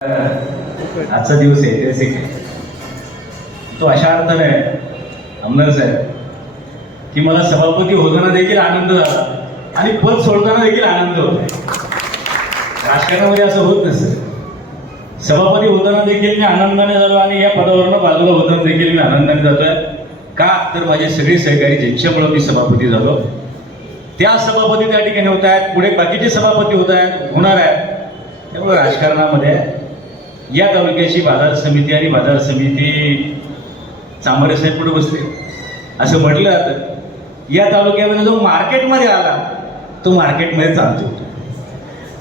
आजचा दिवस ऐतिहासिक आहे. तो अशा अर्थाने आमदार साहेब की मला सभापती होताना देखील आनंद झाला आणि पद सोडताना देखील आनंद होतो. राजकारणामध्ये असं होत नसतं. सभापती होताना देखील मी आनंदाने झालो आणि या पदावरनं बाजूला होताना देखील मी आनंदाने जातोय. का तर माझे सगळे सहकारी ज्यांच्यामुळे मी सभापती झालो त्या सभापती त्या ठिकाणी होत आहेत, पुढे बाकीचे सभापती होत आहेत, होणार आहेत. त्यामुळे राजकारणामध्ये या तालुक्याची बाजार समिती आणि बाजार समिती चांभारे साहेब पुढे बसते असं म्हटलं जातं. या तालुक्यामध्ये जो मार्केटमध्ये आला तो मार्केटमध्ये चालतो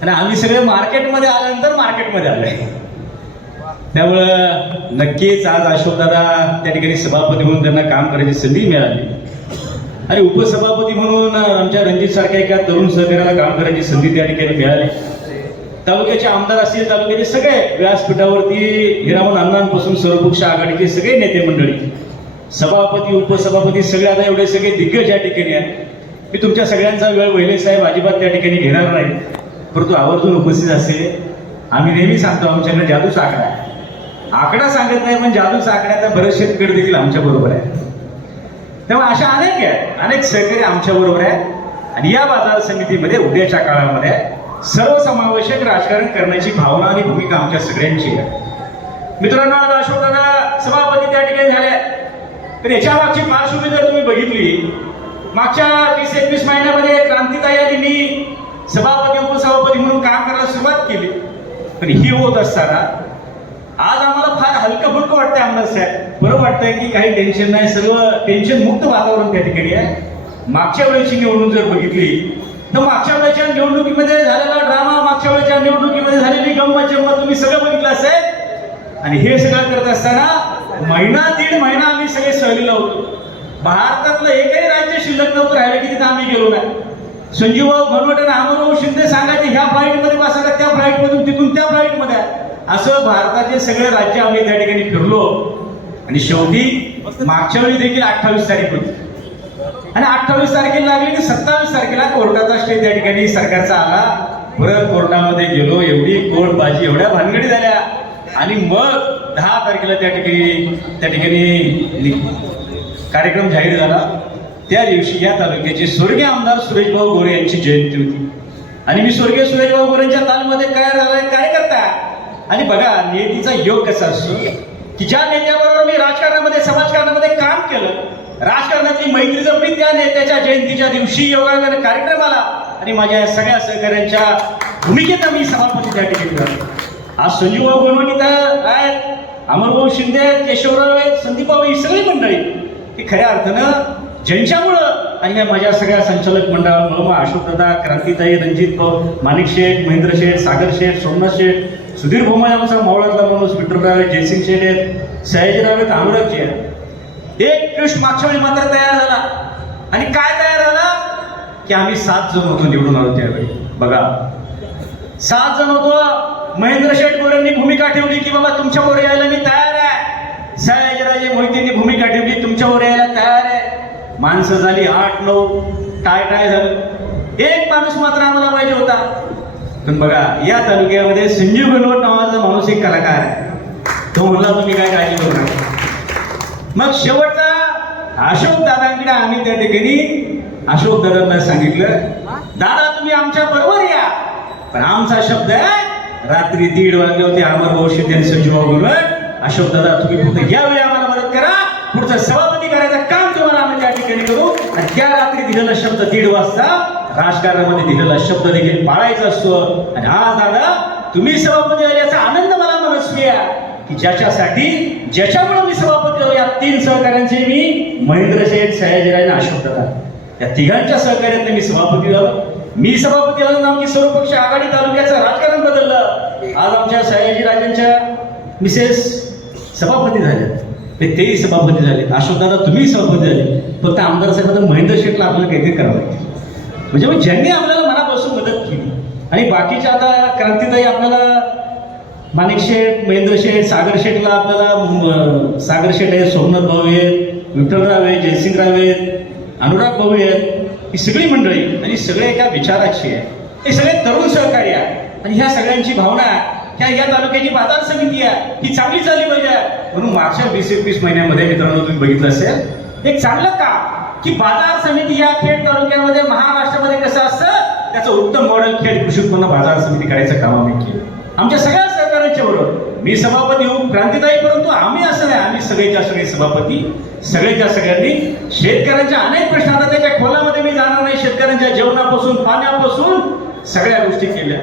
आणि आम्ही सगळे मार्केटमध्ये आल्यानंतर मार्केटमध्ये आलोय. त्यामुळं नक्कीच आज अशोकदादा त्या ठिकाणी सभापती म्हणून त्यांना काम करायची संधी मिळाली आणि उपसभापती म्हणून आमच्या रणजित सारख्या एका तरुण सहकार्याला काम करायची संधी त्या ठिकाणी मिळाली. तालुक्याचे आमदार असतील, तालुक्याचे सगळे व्यासपीठावरती हिरामन अण्णांपासून सर्वपक्ष आघाडीचे सगळे नेते मंडळी, सभापती उपसभापती सगळे आता एवढे सगळे दिग्गज या ठिकाणी आहेत. मी तुमच्या सगळ्यांचा वेळ वहिले साहेब अजिबात त्या ठिकाणी घेणार नाही, परंतु आवर्जून उपस्थित असेल. आम्ही नेहमी सांगतो आमच्याकडे जादूचा आकडा आहे. आकडा सांगत नाही पण जादूचा आकड्याचा बरेच शेतकरी देखील आमच्या बरोबर आहे. तेव्हा अशा अनेक आहेत, अनेक सहकारी आमच्या बरोबर आहेत आणि या बाजार समितीमध्ये उद्याच्या काळामध्ये सर्वसमावेशक राजकारण करण्याची भावना आणि भूमिका आमच्या सगळ्यांची आहे. मित्रांनो, आज अशोकदादा सभापती त्या ठिकाणी झाले तर याच्या मागची पार्श्वभूमी जर तुम्ही बघितली, मागच्या 20-21 महिन्यामध्ये क्रांतिताई आणि मी सभापती उपसभापती म्हणून काम करायला सुरुवात केली. पण ही होत असताना आज आम्हाला फार हलकं फुलकं वाटतंय आमदार साहेब. बरं वाटतंय की काही टेन्शन नाही, सर्व टेन्शन मुक्त वातावरण त्या ठिकाणी आहे. मागच्या वेळेची निवडणूक जर बघितली तर मागच्या वेळेच्या निवडणुकीमध्ये झालेला ड्रामा, मागच्या वेळेच्या निवडणुकीमध्ये झालेली गंमत जम्मत तुम्ही सगळं बघितलं असेल. आणि हे सगळं करत असताना महिना दीड महिना आम्ही सगळे सहलीला होतो. भारतातलं एकही राज्य शिल्लक नव्हतं राहिलं की तिथं आम्ही गेलो नाही. संजीवभाऊ भनवट आणि अमरभाऊ शिंदे सांगायचे ह्या फ्लाईटमध्ये बसायला, त्या फ्लाईटमधून तिथून त्या फ्लाईटमध्ये, असं भारताचे सगळे राज्य आम्ही त्या ठिकाणी फिरलो. आणि शेवटी मागच्या वेळी देखील 28 तारीख होती आणि 28 तारखेला लागली की 27 तारखेला कोर्टाचा स्टे त्या ठिकाणी सरकारचा आला. परत कोर्टामध्ये गेलो, एवढी कोर्टबाजी, एवढ्या भानगडी झाल्या आणि मग 10 तारखेला त्या ठिकाणी कार्यक्रम जाहीर झाला. त्या दिवशी या तालुक्याचे स्वर्गीय आमदार सुरेशभाऊ गोरे यांची जयंती होती आणि मी स्वर्गीय सुरेशभाऊ गोरेंच्या तालमध्ये काय झालंय काय करता. आणि बघा नियतीचा योग कसा असतो की ज्या नेत्याबरोबर मी राजकारणामध्ये समाजकारणामध्ये काम केलं, राजकारणातली मैत्री जपली, त्या नेत्याच्या जयंतीच्या दिवशी योगायोगाने कार्यक्रम आला आणि माझ्या सगळ्या सहकाऱ्यांच्या भूमिकेत मी सभापती त्या ठिकाणी झालो. आज संजीवभाऊ भनवट आहेत, अमरभाऊ शिंदे आहेत, केशवराव आहेत, संदीपभाऊ, ही सगळी मंडळी ही खऱ्या अर्थानं ज्यांच्यामुळं आणि माझ्या सगळ्या संचालक मंडळामुळं अशोकदादा, क्रांतिताई, रणजित भाऊ, माणिक शेठ, महेंद्र शेठ, सागर शेठ, सोमनाथ शेठ, सुधीर भोमाळे आमचा मावळातला माणूस, विठ्ठलराव आहेत, जयसिंग शेठ आहेत, सयाजीराव आहेत, अनुरागजी आहेत. एक ट्विस्ट मागच्या वेळी मात्र तयार झाला आणि काय तयार झाला की आम्ही 7 जण होतो निवडून आलो त्यावेळी. बघा 7 जण होतो. महेंद्र शेठ गोरेंनी भूमिका ठेवली की बाबा तुमच्यावर यायला मी तयार आहे. सयाजीराजे मोहितेंनी भूमिका ठेवली तुमच्यावर यायला तयार आहे. माणसं झाली 8-9, टाय झालं. एक माणूस मात्र आम्हाला पाहिजे होता. पण बघा या तालुक्यामध्ये संजीव भनवट नावाचा माणूस एक कलाकार आहे. तो म्हणला तुम्ही काय काळजी करू नका. मग शेवटचा अशोक दादांकडे आम्ही त्या ठिकाणी अशोक दादांना सांगितलं, दादा तुम्ही आमच्या बरोबर या, पण आमचा शब्द आहे रात्री 1:30 वाजले होते अमरभाऊ शिंदे आणि संजीवभाऊ भनवट, अशोक दादा तुम्ही फक्त यावेळी आम्हाला मदत करा, पुढचं सभापती करायचं काम तुम्हाला आम्ही त्या ठिकाणी करू. आणि त्या रात्री दिलेला शब्द 1:30 वाजता राजकारणामध्ये दिलेला शब्द देखील पाळायचा असतो. आणि आज दादा तुम्ही सभापती झाले याचा आनंद मला मनस्वी आहे की ज्याच्यामुळे मी सभापती झालो. या 3 सहकार्यांचे मी महेंद्र शेठ, सयाजीराव आणि अशोक दादा या तिघांच्या सहकार्याने मी सभापती झालो. मी सभापती झालो, आमची सर्वपक्ष आघाडी तालुक्याचं राजकारण बदललं. आज आमच्या सयाजीराजांच्या मिसेस सभापती झाल्या, तेही सभापती झाले. अशोक दादा तुम्ही सभापती झाले. फक्त आमदार साहेबांना महेंद्र शेठला आपल्याला काहीतरी करावं लागेल. म्हणजे ज्यांनी आपल्याला मनापासून मदत केली आणि बाकीच्या आता क्रांतिताई आपल्याला माणिक शेठ, महेंद्र शेठ, सागर शेठला आपल्याला सागर शेठ आहेत, सोमनाथ भाऊ आहेत, विठ्ठलराव आहेत, जयसिंगराव आहेत, अनुराग भाऊ आहेत, ही सगळी मंडळी आणि सगळे एका विचाराची आहे. हे सगळे तरुण सहकारी आहे आणि ह्या सगळ्यांची भावना आहे या तालुक्याची बाजार समिती आहे ही चांगली चालली पाहिजे. म्हणून मागच्या 20-21 महिन्यामध्ये मित्रांनो तुम्ही बघितलं असेल एक चांगलं काम की बाजार समिती या खेड तालुक्यामध्ये महाराष्ट्रामध्ये कसं असतं त्याचं उत्तम मॉडेल खेड कृषी उत्पन्न बाजार समिती करायचं काम आम्ही केलं आमच्या सगळ्या सहकार्यांच्या बरोबर. मी सभापती होऊन क्रांतिदायी, परंतु आम्ही असं नाही, आम्ही सगळेच्या सगळे सभापती सगळेच्या सगळ्यांनी शेतकऱ्यांच्या अनेक प्रश्न आता त्याच्या खोलामध्ये मी जाणार नाही. शेतकऱ्यांच्या जेवणापासून पाण्यापासून सगळ्या गोष्टी केल्या.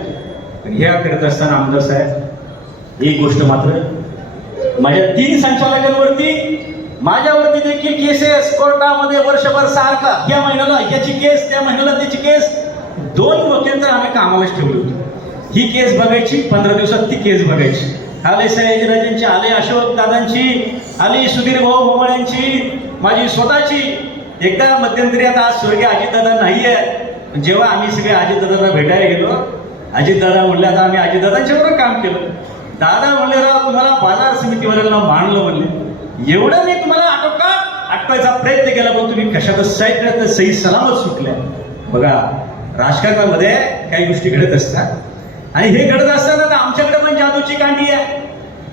ह्या करत असताना आमदार साहेब एक गोष्ट मात्र माझ्या 3 संचालकांवरती माझ्यावरती देखील केसेस कोर्टामध्ये वर्षभर सारखा या महिन्याला याची केस त्या महिन्याला त्याची केस 2 वकील तर आम्ही कामालाच ठेवली होती. ही केस बघायची 15 दिवसात ती केस बघायची. आले सयाजीराजांची, आले अशोक दादांची, आली सुधीर भाऊ भोमळ्यांची, माझी स्वतःची. एकदा मध्यंतरी आता आज स्वर्गीय अजितदादा नाही आहे, जेव्हा आम्ही सगळे अजितदादाला भेटायला गेलो अजितदादा म्हणले आता आम्ही अजितदादांच्या बरोबर काम केलं. दादा म्हणले राव तुम्हाला बाजार समितीवाल्याला मांडलं म्हणले एवढं मी तुम्हाला अटकायचा प्रयत्न केला पण तुम्ही कशातच सही सलामत सुटल्या. बघा राजकारणामध्ये काही गोष्टी घडत असतात आणि हे घडत असताना तर आमच्याकडे पण जादूची कांडी आहे.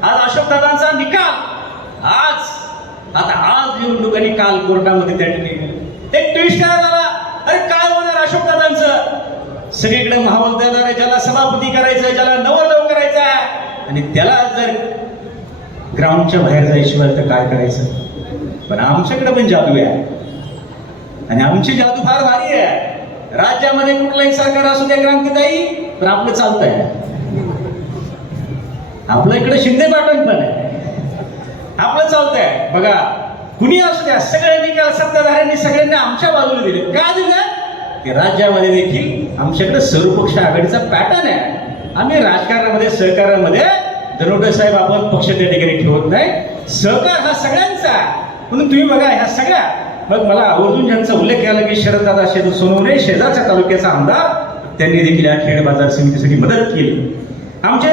आज अशोक दादांचा निकाल आज निवडणुकांनी काल कोर्टामध्ये त्या ठिकाणी एक ट्विस्ट काय झाला. अरे काय होणार अशोक दादांचं सगळीकडे महामंडळाला आहे ज्याला सभापती करायचं ज्याला नवरदेव करायचा आणि त्याला जर ग्राउंडच्या बाहेर जायशिवाय तर काय करायचं. पण आमच्याकडे पण जादू आहे आणि आमची जादू फार भारी आहे. राज्यामध्ये कुठलंही सरकार असू द्या क्रांतिदायी तर आपलं चालत आहे. आपल्या इकडे शिंदे पाटण पण आहे आपलं चालत आहे. बघा कुणी असू द्या सगळ्यांनी काल सत्ताधाऱ्यांनी सगळ्यांनी आमच्या बाजूला दिले. का दिलं की राज्यामध्ये देखील आमच्याकडे सर्वपक्ष आघाडीचा पॅटर्न आहे. आम्ही राजकारणामध्ये सहकारामध्ये दरोडे साहेब आपण पक्ष त्या ठिकाणी ठेवत नाही. सहकार हा सगळ्यांचा. म्हणून तुम्ही बघा ह्या सगळ्या मग मला आवर्जून ज्यांचा उल्लेख केला की शरददादा सोनवणे शेजारच्या तालुक्याचा आमदार त्यांनी देखील या खेड बाजार समितीसाठी मदत केली. आमचे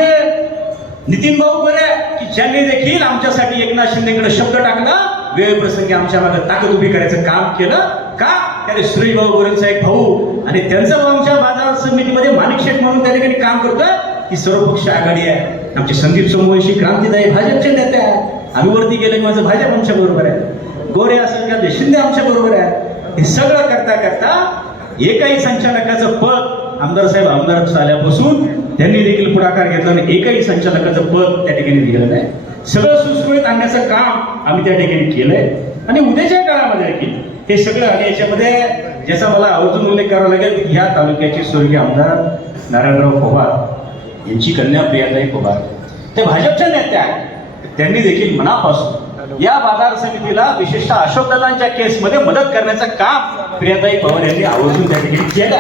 नितीन भाऊ बरे की ज्यांनी देखील आमच्यासाठी एकनाथ शिंदेकडे शब्द टाकला वेळ प्रसंगी आमच्या मागे ताकद उभी करायचं काम केलं. का त्याने सुरेश भाऊ गोरेंचा एक भाऊ आणि त्यांचा भाऊ आमच्या बाजार समितीमध्ये माणिक शेठ म्हणून त्या ठिकाणी काम करतोय. ही सर्वपक्ष आघाडी आहे. आमचे संदीप सोमवंशी क्रांतिदायी भाजपचे नेते आहे. आम्ही वरती गेले माझं भाजप आमच्या बरोबर आहे. गोरे असेल का शिंदे आमच्या बरोबर आहे. हे सगळं करता करता एकाही संचालकाचं पद आमदार साहेब आमदार झाल्यापासून त्यांनी देखील पुढाकार घेतला आणि एकही संचालकाचं पद त्या ठिकाणी दिलं नाही. सगळं सुस्कृत आणण्याचं काम आम्ही त्या ठिकाणी केलंय आणि उद्याच्या काळामध्ये देखील हे सगळं आणि याच्यामध्ये ज्याचा मला आवर्जून उल्लेख करावा लागेल की ह्या तालुक्याचे स्वर्गीय आमदार नारायणराव पवार यांची कन्या प्रियाताई पवार त्या भाजपच्या नेत्या आहेत. त्यांनी देखील मनापासून या बाजार समितीला विशेषतः अशोकदादांच्या केसमध्ये मदत करण्याचं काम प्रियाताई पवार यांनी आवर्जून त्या ठिकाणी केलं.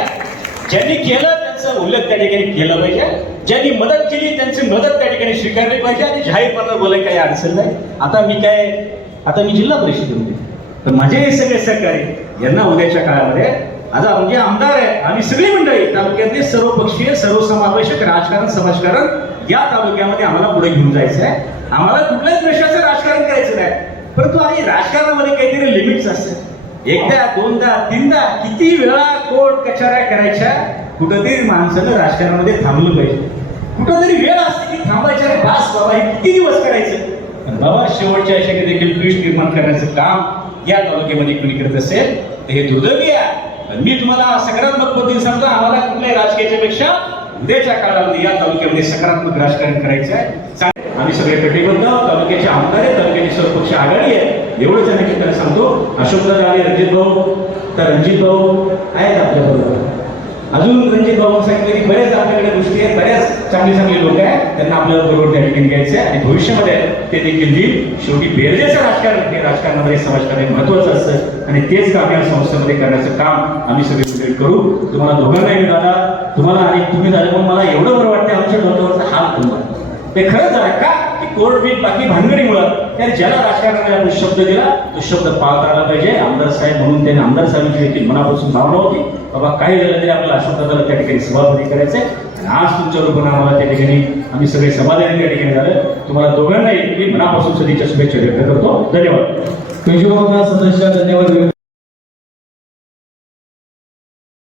ज्यांनी केलं त्यांचा उल्लेख त्या ठिकाणी केला पाहिजे. ज्यांनी मदत केली त्यांची मदत त्या ठिकाणी स्वीकारली पाहिजे आणि जाहीरपणे बोलायला काही अडचण नाही. आता मी जिल्हा परिषद होते पण माझे हे सगळे सहकारी यांना उद्याच्या काळामध्ये आता म्हणजे आमदार आहे आम्ही सगळी मंडळी तालुक्यातले सर्वपक्षीय सर्वसमावेशक राजकारण समाजकारण या तालुक्यामध्ये आम्हाला पुढे घेऊन जायचं आहे. आम्हाला कुठल्याच देशाचं राजकारण करायचं नाही. परंतु आणि राजकारणामध्ये काहीतरी लिमिट्स असतात. एकदा दोनदा तीनदा किती वेळा कोर्ट कचऱ्या करायच्या. कुठंतरी माणसानं राजकारणामध्ये थांबलं पाहिजे. कुठंतरी वेळ असते की थांबायच्या रे बास बाबा हे किती दिवस करायचं. बाबा शेवटच्या आशेने देखील ट्विस्ट निर्माण करण्याचं काम या तालुक्यामध्ये कोणी करत असेल तर हे दुर्दैवी आहे. मी तुम्हाला सकारात्मक पद्धतीने सांगतो आम्हाला कुठल्याही राजकीयाच्या पेक्षा उद्याच्या काळामध्ये या तालुक्यामध्ये सकारात्मक राजकारण करायचं आहे. आम्ही सगळे कटिबद्ध तालुक्याचे आमदार आहे तालुक्याची सर्वपक्ष आघाडी आहे एवढंच नक्की त्याला सांगतो. अशोकदादा आणि रणजित भाऊ तर रणजित भाऊ आहेत आपल्याबरोबर. अजून रणजित भाऊ सांगितलं की बऱ्याच आपल्याकडे गोष्टी आहेत बऱ्याच चांगली लोक आहेत त्यांना आपल्याला बरोबर त्या ठिकाणी घ्यायचं आहे आणि भविष्यामध्ये ते देखील देईल. शेवटी बेरजेचं राजकारण हे राजकारणामध्ये समाजकारण महत्वाचं असतं आणि तेच काम या संस्थेमध्ये करण्याचं काम आम्ही सगळे करू. तुम्हाला दोघांनाही दादा तुम्हाला आणि तुम्ही झाले पण मला एवढं बरं वाटतं आमच्या डोक्यावरचा हात तुम्हाला ते खरंच आहे का की कोर्ट बीट बाकी भानगडीमुळं त्याने ज्याला राजकारणाने आपण शब्द दिला तो शब्द पाळता आला पाहिजे. आमदार साहेब म्हणून त्याने आमदार साहेबांची देखील मनापासून भावना होती बाबा काही झालं तरी आपल्याला अशोकदादाला त्या ठिकाणी सभापती करायचंय आणि आज तुमच्या लोकांना आम्हाला त्या ठिकाणी आम्ही सगळे समाधानी त्या ठिकाणी झालं. तुम्हाला दोघांनाही मी मनापासून सदिच्छा शुभेच्छा व्यक्त करतो. धन्यवाद. सदस्य धन्यवाद.